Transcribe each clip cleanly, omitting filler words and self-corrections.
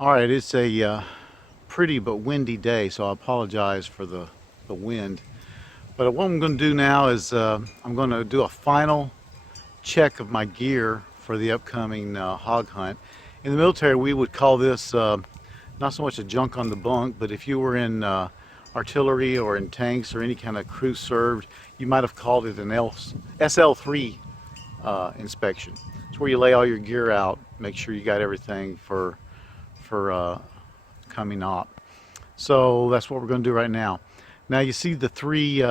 All right, it's a pretty but windy day, so I apologize for the wind. But what I'm going to do now is I'm going to do a final check of my gear for the upcoming hog hunt. In the military, we would call this not so much a junk on the bunk, but if you were in artillery or in tanks or any kind of crew served, you might have called it an SL3 inspection. It's where you lay all your gear out, make sure you got everything for coming op. So that's what we're going to do right now. Now you see the three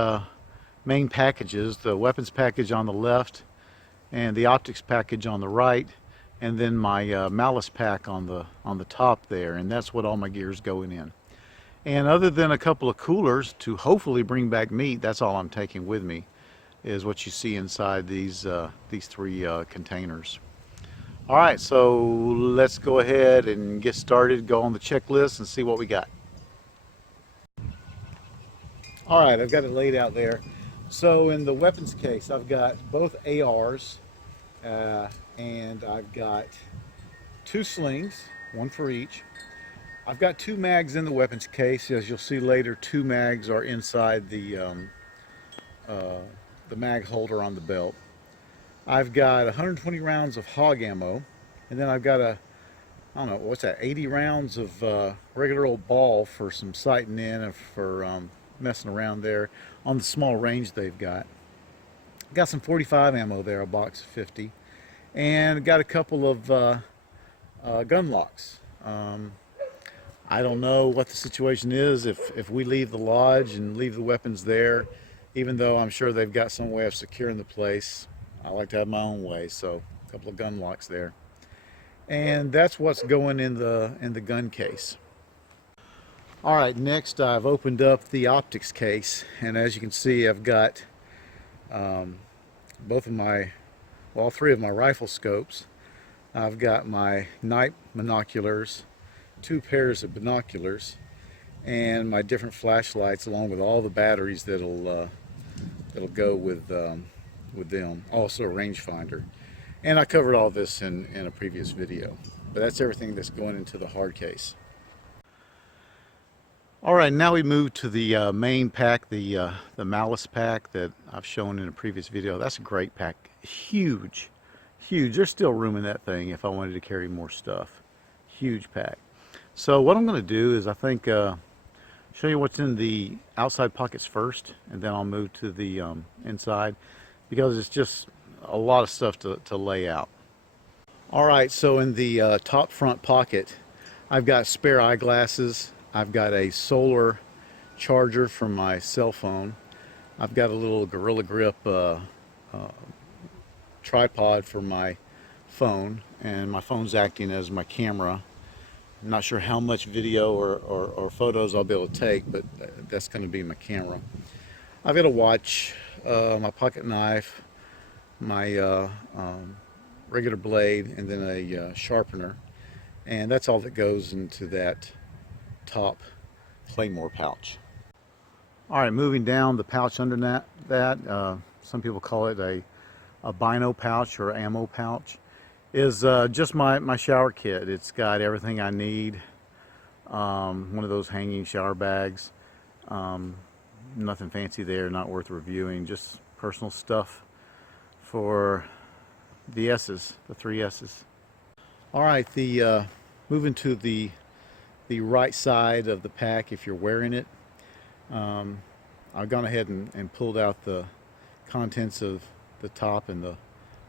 main packages: the weapons package on the left, and the optics package on the right, and then my malice pack on the top there. And that's what all my gear is going in. And other than a couple of coolers to hopefully bring back meat, that's all I'm taking with me. Is what you see inside these three containers. All right, so let's go ahead and get started, go on the checklist and see what we got. All right, I've got it laid out there. So in the weapons case, I've got both ARs and I've got two slings, one for each. I've got two mags in the weapons case. As you'll see later, two mags are inside the mag holder on the belt. I've got 120 rounds of hog ammo, and then I've got I don't know, what's that, 80 rounds of regular old ball for some sighting in and for messing around there on the small range they've got. Got some 45 ammo there, a box of 50, and got a couple of gun locks. I don't know what the situation is if we leave the lodge and leave the weapons there, even though I'm sure they've got some way of securing the place. I like to have my own way, so a couple of gun locks there. And that's what's going in the gun case. All right, next I've opened up the optics case, and as you can see, I've got all three of my rifle scopes. I've got my night binoculars, two pairs of binoculars, and my different flashlights, along with all the batteries that'll go with them. Also a rangefinder. And I covered all this in a previous video. But that's everything that's going into the hard case. All right, now we move to the main pack, the malice pack that I've shown in a previous video. That's a great pack. Huge, huge. There's still room in that thing if I wanted to carry more stuff. Huge pack. So what I'm going to do is I think show you what's in the outside pockets first, and then I'll move to the inside, because it's just a lot of stuff to lay out. All right, so in the top front pocket, I've got spare eyeglasses. I've got a solar charger for my cell phone. I've got a little Gorilla Grip tripod for my phone, and my phone's acting as my camera. I'm not sure how much video or photos I'll be able to take, but that's going to be my camera. I've got a watch, my pocket knife, my regular blade, and then a sharpener, and that's all that goes into that top claymore pouch. All right, moving down the pouch under that, some people call it a bino pouch or ammo pouch, is just my shower kit. It's got everything I need. One of those hanging shower bags. Nothing fancy there, not worth reviewing, just personal stuff for the S's, the three S's. All right, moving to the right side of the pack, if you're wearing it, I've gone ahead and pulled out the contents of the top and the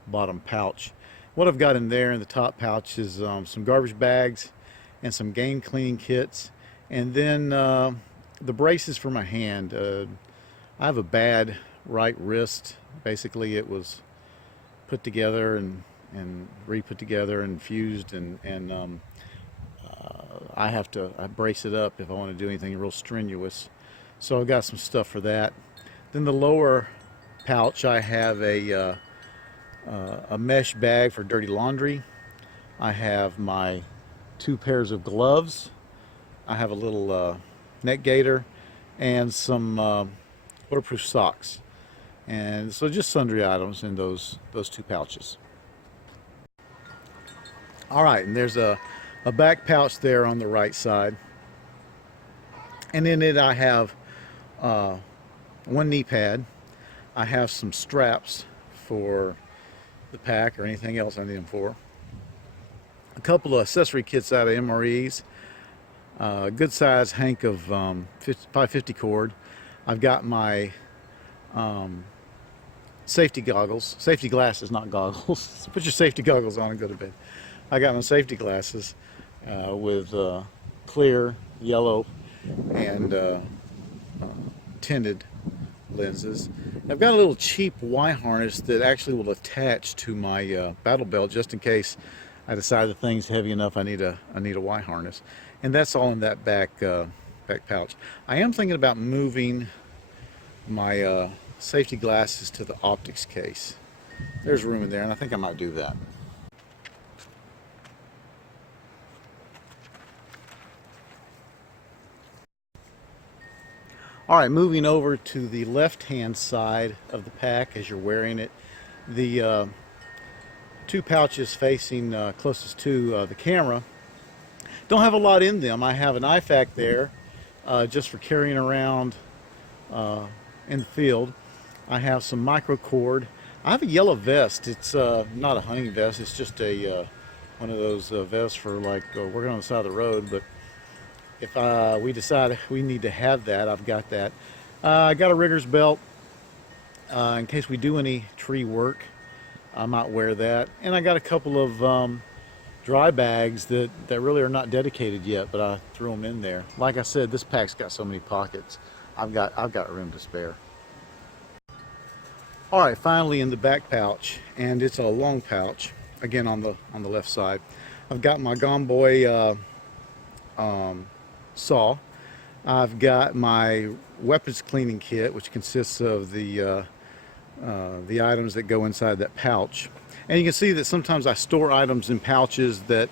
bottom pouch. What I've got in there in the top pouch is some garbage bags and some game cleaning kits, and then the braces for my hand. I have a bad right wrist. Basically, it was put together and re-put together and fused, and I brace it up if I want to do anything real strenuous. So I've got some stuff for that. Then the lower pouch, I have a mesh bag for dirty laundry. I have my two pairs of gloves. I have a little neck gaiter and some waterproof socks. And so just sundry items in those two pouches. All right, and there's a a back pouch there on the right side, and in it I have one knee pad. I have some straps for the pack or anything else I need them for. A couple of accessory kits out of MREs. A good size hank of 50 cord. I've got my safety goggles, safety glasses, not goggles. Put your safety goggles on and go to bed. I got my safety glasses with clear, yellow, and tinted lenses. I've got a little cheap Y harness that actually will attach to my battle belt just in case I decide the thing's heavy enough I need a Y harness. And that's all in that back pouch. I am thinking about moving my safety glasses to the optics case. There's room in there, and I think I might do that. All right, moving over to the left-hand side of the pack as you're wearing it. The two pouches facing closest to the camera don't have a lot in them. I have an IFAK there just for carrying around in the field. I have some micro cord. I have a yellow vest. It's not a hunting vest. It's just a one of those vests for like working on the side of the road. But if we decide we need to have that, I've got that. I got a rigger's belt in case we do any tree work. I might wear that. And I got a couple of dry bags that really are not dedicated yet, but I threw them in there. Like I said, this pack's got so many pockets. I've got room to spare. All right, finally in the back pouch, and it's a long pouch. Again on the left side, I've got my Gomboy saw. I've got my weapons cleaning kit, which consists of the items that go inside that pouch. And you can see that sometimes I store items in pouches that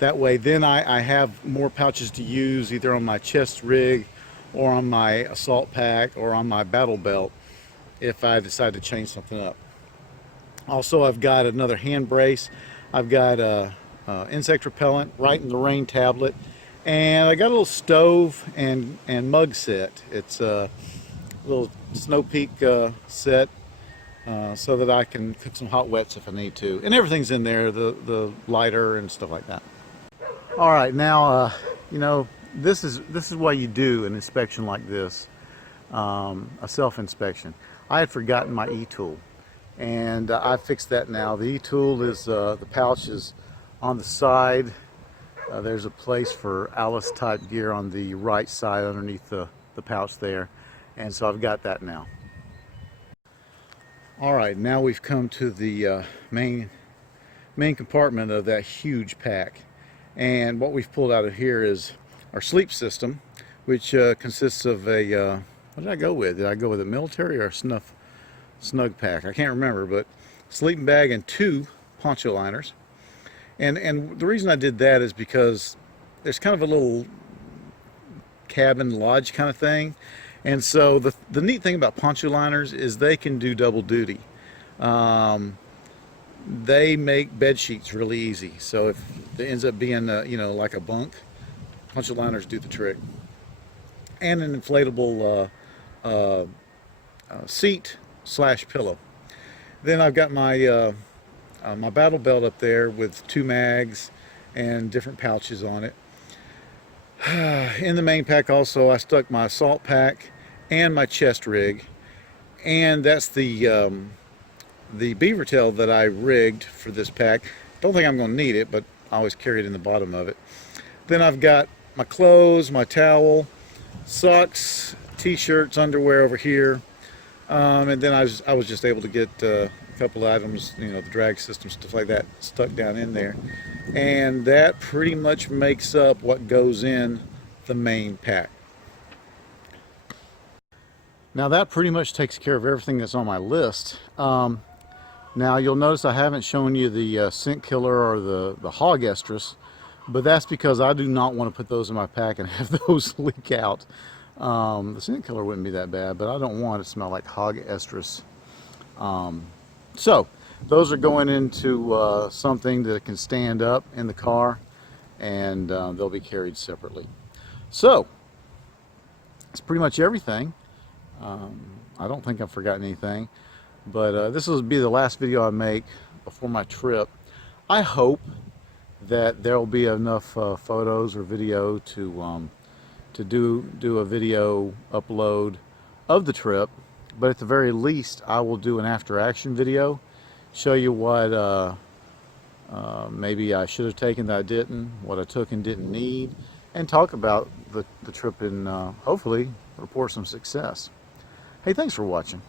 way then I have more pouches to use either on my chest rig or on my assault pack or on my battle belt if I decide to change something up. Also, I've got another hand brace. I've got insect repellent, right in the rain tablet, and I got a little stove and mug set. It's a little snow peak set so that I can cook some hot wets if I need to. And everything's in there, the lighter and stuff like that. All right, now you know, this is why you do an inspection like this, a self-inspection. I had forgotten my e-tool, and I fixed that now. The e-tool is the pouch is on the side. There's a place for Alice type gear on the right side underneath the pouch there, and so I've got that now. All right, now we've come to the main compartment of that huge pack, and what we've pulled out of here is our sleep system, which consists of a what did I go with? Did I go with a military or a snug pack? I can't remember, but sleeping bag and 2 poncho liners. And the reason I did that is because there's kind of a little cabin lodge kind of thing. And so the neat thing about poncho liners is they can do double duty. They make bed sheets really easy. So if it ends up being you know, like a bunk, poncho liners do the trick. And an inflatable seat / pillow. Then I've got my my battle belt up there with 2 mags and different pouches on it. In the main pack also I stuck my assault pack and my chest rig, and that's the beaver tail that I rigged for this pack. Don't think I'm going to need it, but I always carry it in the bottom of it. Then I've got my clothes, my towel, socks, t-shirts, underwear over here, and then I was just able to get a couple items, you know, the drag system, stuff like that, stuck down in there, and that pretty much makes up what goes in the main pack. Now that pretty much takes care of everything that's on my list. Now you'll notice I haven't shown you the scent killer or the hog estrus, but that's because I do not want to put those in my pack and have those leak out. The scent killer wouldn't be that bad, but I don't want it to smell like hog estrus. So those are going into something that can stand up in the car, and they'll be carried separately. So that's pretty much everything. I don't think I've forgotten anything, but this will be the last video I make before my trip. I hope that there will be enough photos or video to do a video upload of the trip, but at the very least I will do an after action video, show you what maybe I should have taken that I didn't, what I took and didn't need, and talk about the trip and hopefully report some success. Hey, thanks for watching.